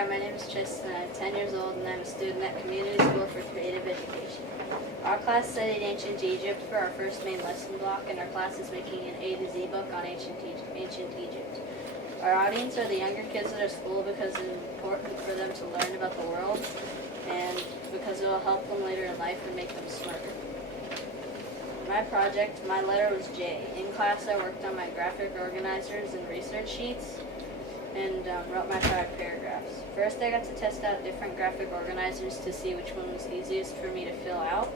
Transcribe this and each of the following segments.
Hi, my name is Tristan. I'm 10 years old and I'm a student at Community School for Creative Education. Our class studied ancient Egypt for our first main lesson block, and our class is making an A to Z book on ancient Egypt. Our audience are the younger kids at our school because it's important for them to learn about the world and because it will help them later in life and make them smarter. My project, my letter was J. In class I worked on my graphic organizers and research sheets and wrote my 5 paragraphs. First I got to test out different graphic organizers to see which one was easiest for me to fill out,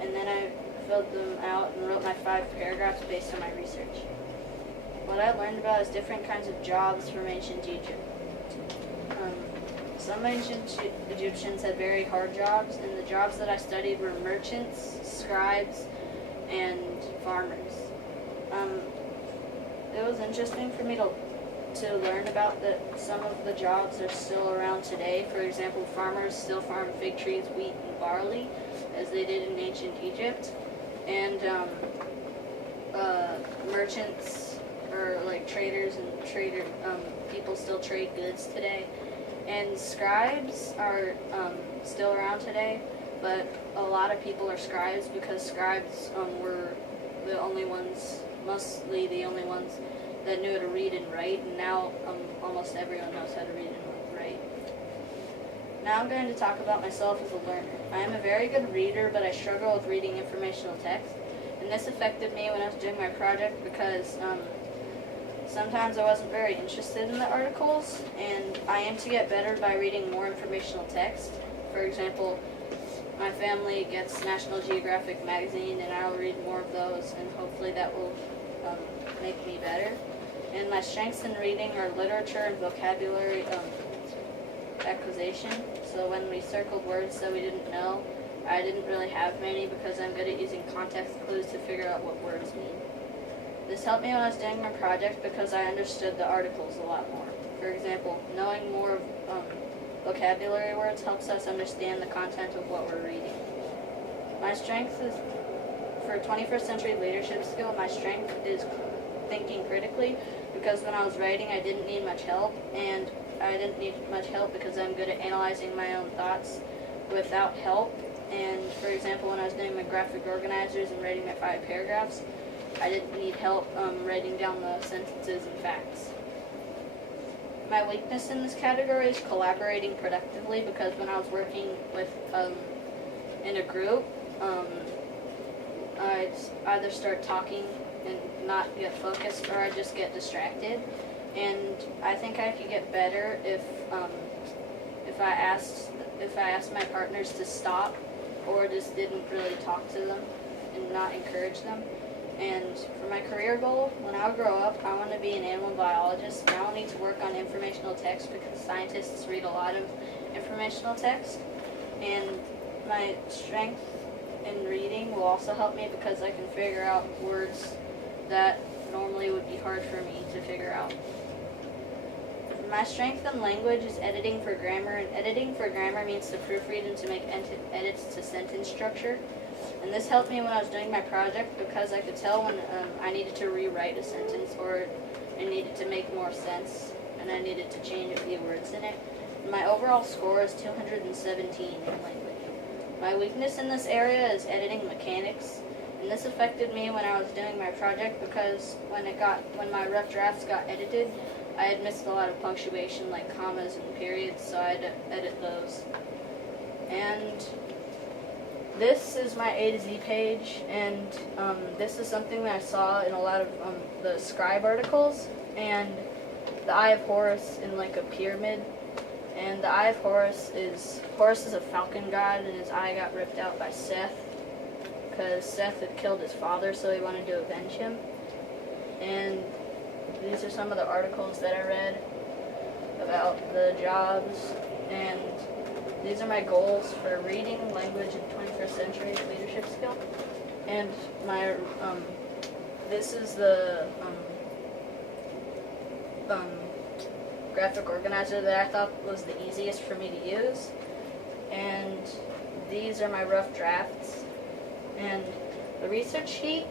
and then I filled them out and wrote my 5 paragraphs based on my research. What I learned about is different kinds of jobs from ancient Egypt. Some ancient Egyptians had very hard jobs, and the jobs that I studied were merchants, scribes, and farmers. It was interesting for me to learn about that some of the jobs are still around today. For example, farmers still farm fig trees, wheat, and barley, as they did in ancient Egypt. And merchants, or like traders and people still trade goods today. And scribes are still around today, but a lot of people are scribes because scribes were the only ones, mostly the only ones that knew how to read and write, and now almost everyone knows how to read and write. Now I'm going to talk about myself as a learner. I am a very good reader, but I struggle with reading informational text, and this affected me when I was doing my project because sometimes I wasn't very interested in the articles, and I aim to get better by reading more informational text. For example, my family gets National Geographic magazine, and I'll read more of those, and hopefully that will make me better. And my strengths in reading are literature and vocabulary acquisition. So when we circled words that we didn't know, I didn't really have many because I'm good at using context clues to figure out what words mean. This helped me when I was doing my project because I understood the articles a lot more. For example, knowing more vocabulary words helps us understand the content of what we're reading. My strength is, for 21st century leadership skill, my strength is thinking critically, because when I was writing I didn't need much help, and I didn't need much help because I'm good at analyzing my own thoughts without help. And for example, when I was doing my graphic organizers and writing my 5 paragraphs, I didn't need help writing down the sentences and facts. My weakness in this category is collaborating productively, because when I was working with in a group, I'd either start talking and not get focused, or I'd just get distracted. And I think I could get better if I asked my partners to stop, or just didn't really talk to them and not encourage them. And for my career goal, when I grow up, I want to be an animal biologist, and I will need to work on informational text because scientists read a lot of informational text. And my strength in reading will also help me because I can figure out words that normally would be hard for me to figure out. My strength in language is editing for grammar, and editing for grammar means to proofread and to make edits to sentence structure. And this helped me when I was doing my project because I could tell when I needed to rewrite a sentence, or it needed to make more sense, and I needed to change a few words in it. And my overall score is 217 in language. My weakness in this area is editing mechanics, and this affected me when I was doing my project because when my rough drafts got edited, I had missed a lot of punctuation, like commas and periods, so I had to edit those. And this is my A to Z page, and this is something that I saw in a lot of the scribe articles, and the Eye of Horus in like a pyramid. And the Eye of Horus is a falcon god, and his eye got ripped out by Seth because Seth had killed his father, so he wanted to avenge him. And these are some of the articles that I read about the jobs, and these are my goals for reading, language, and 21st century leadership skill. And my this is the graphic organizer that I thought was the easiest for me to use. And these are my rough drafts. And the research sheet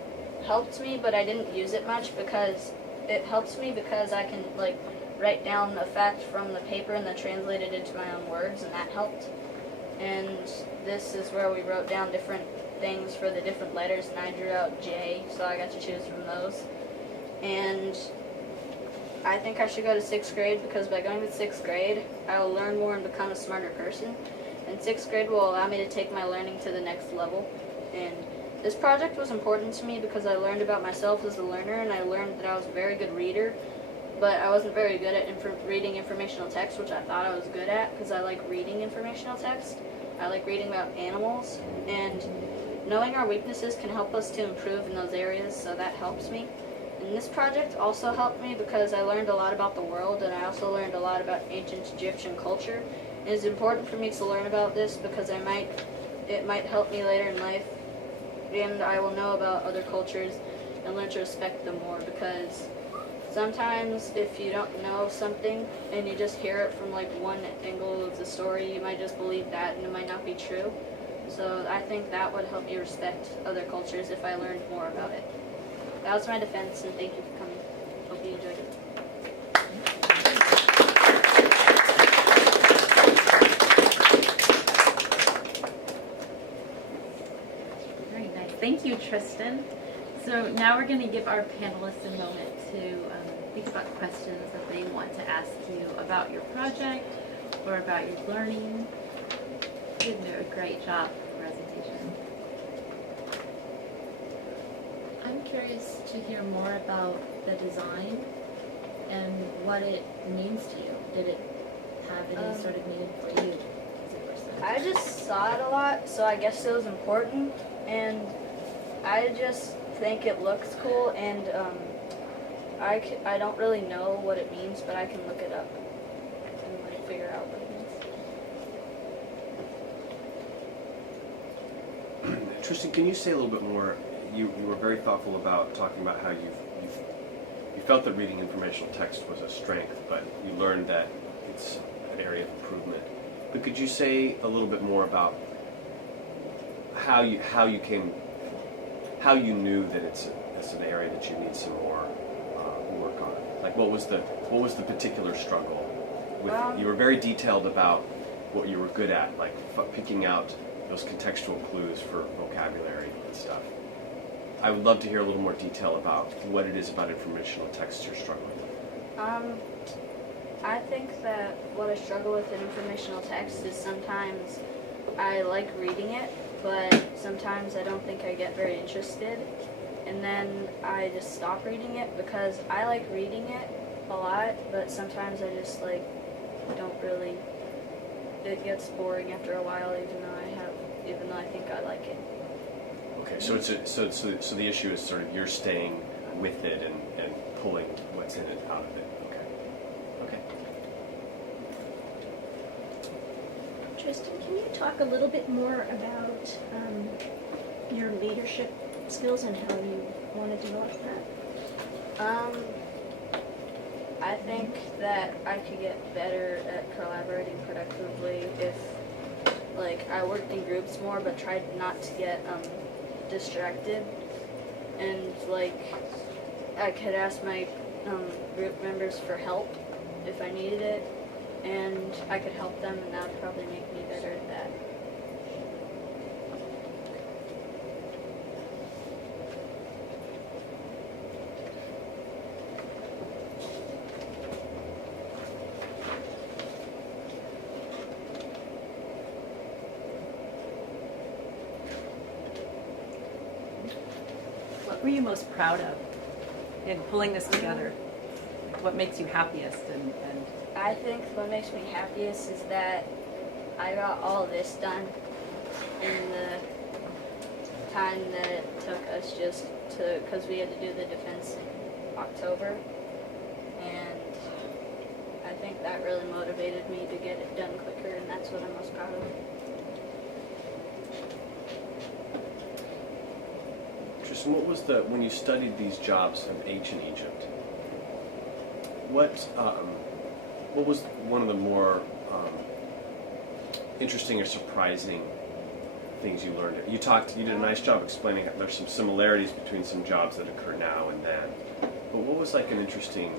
helped me, but I didn't use it much because it helps me because I can like write down a fact from the paper and then translate it into my own words, and that helped. And this is where we wrote down different things for the different letters, and I drew out J, so I got to choose from those. And I think I should go to 6th grade because by going to 6th grade, I will learn more and become a smarter person. And 6th grade will allow me to take my learning to the next level. And this project was important to me because I learned about myself as a learner, and I learned that I was a very good reader, but I wasn't very good at reading informational text, which I thought I was good at because I like reading informational text. I like reading about animals, and knowing our weaknesses can help us to improve in those areas, so that helps me. And this project also helped me because I learned a lot about the world, and I also learned a lot about ancient Egyptian culture. It is important for me to learn about this because it might help me later in life, and I will know about other cultures and learn to respect them more, because sometimes if you don't know something and you just hear it from like one angle of the story, you might just believe that and it might not be true. So I think that would help me respect other cultures if I learned more about it. That was my defense, and thank you for coming. Hope you enjoyed it. Very nice. Thank you, Tristan. So now we're going to give our panelists a moment to think about questions that they want to ask you about your project or about your learning. You did do a great job with the presentation. I'm curious to hear more about the design and what it means to you. Did it have any sort of meaning for you as a person? I just saw it a lot, so I guess it was important, and I just think it looks cool, and I don't really know what it means, but I can look it up and like figure out what it means. Tristan, can you say a little bit more? You were very thoughtful about talking about how you felt that reading informational text was a strength, but you learned that it's an area of improvement. But could you say a little bit more about how you knew that it's an area that you need some more work on? Like what was the particular struggle? You were very detailed about what you were good at, like picking out those contextual clues for vocabulary and stuff. I would love to hear a little more detail about what it is about informational text you're struggling with. I think that what I struggle with in informational text is sometimes I like reading it, but sometimes I don't think I get very interested, and then I just stop reading it because I like reading it a lot, but sometimes I just like don't really. It gets boring after a while, even though I think I like it. Okay, so so the issue is sort of you're staying with it and pulling what's in it out of it. Okay. Tristan, can you talk a little bit more about your leadership skills and how you want to develop that? I think that I could get better at collaborating productively if, like, I worked in groups more, but tried not to get distracted, and like I could ask my group members for help if I needed it, and I could help them, and that would probably make me better at that. What were you most proud of in pulling this together? What makes you happiest? And I think what makes me happiest is that I got all this done in the time that it took us because we had to do the defense in October, and I think that really motivated me to get it done quicker, and that's what I'm most proud of. Tristan, what was when you studied these jobs in ancient Egypt, what was one of the more interesting or surprising things you learned? You did a nice job explaining that there's some similarities between some jobs that occur now and then. But what was like an interesting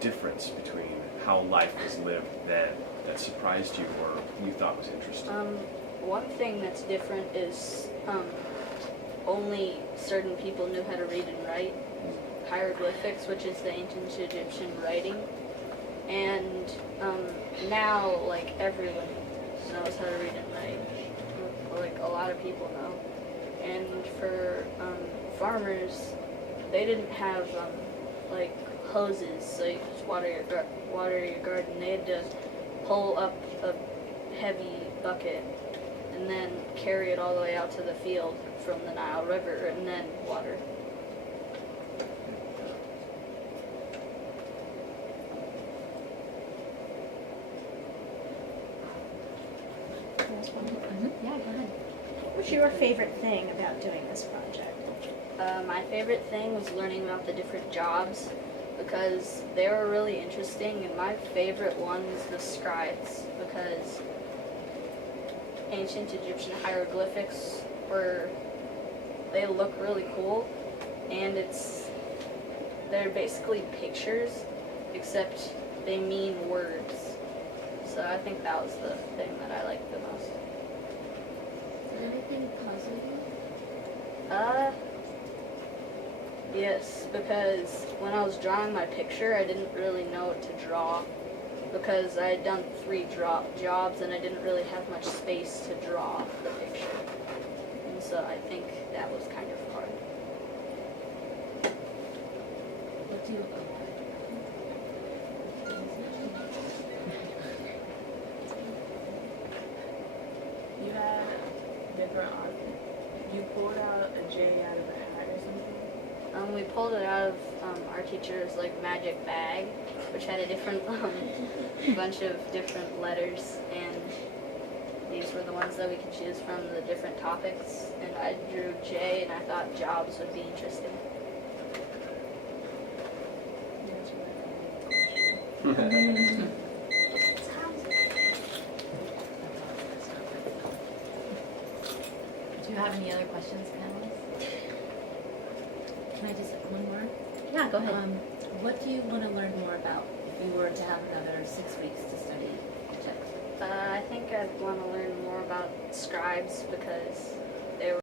difference between how life was lived then that surprised you or you thought was interesting? One thing that's different is only certain people knew how to read and write hieroglyphics, which is the ancient Egyptian writing. And now, like, everyone knows how to read and write. Like, a lot of people know. And for farmers, they didn't have like hoses, so you just water your garden. They had to pull up a heavy bucket and then carry it all the way out to the field from the Nile River and then water. There's one more. Yeah, go ahead. What's your favorite thing about doing this project? My favorite thing was learning about the different jobs because they were really interesting, and my favorite one was the scribes because ancient Egyptian hieroglyphics they look really cool, and they're basically pictures except they mean words. So I think that was the thing that I liked the most. Did anything puzzle you? Yes, because when I was drawing my picture, I didn't really know what to draw because I had done 3 jobs and I didn't really have much space to draw the picture. And so I think that was kind of hard. What do you You had different art. You pulled out a J out of a hat or something? We pulled it out of our teacher's like magic bag, which had a different bunch of different letters, and these were the ones that we could choose from the different topics. And I drew J, and I thought jobs would be interesting. Do you have any other questions, panelists? Can I just, one more? Yeah, go ahead. What do you want to learn more about if you were to have another 6 weeks to study text? I think I'd want to learn more about scribes because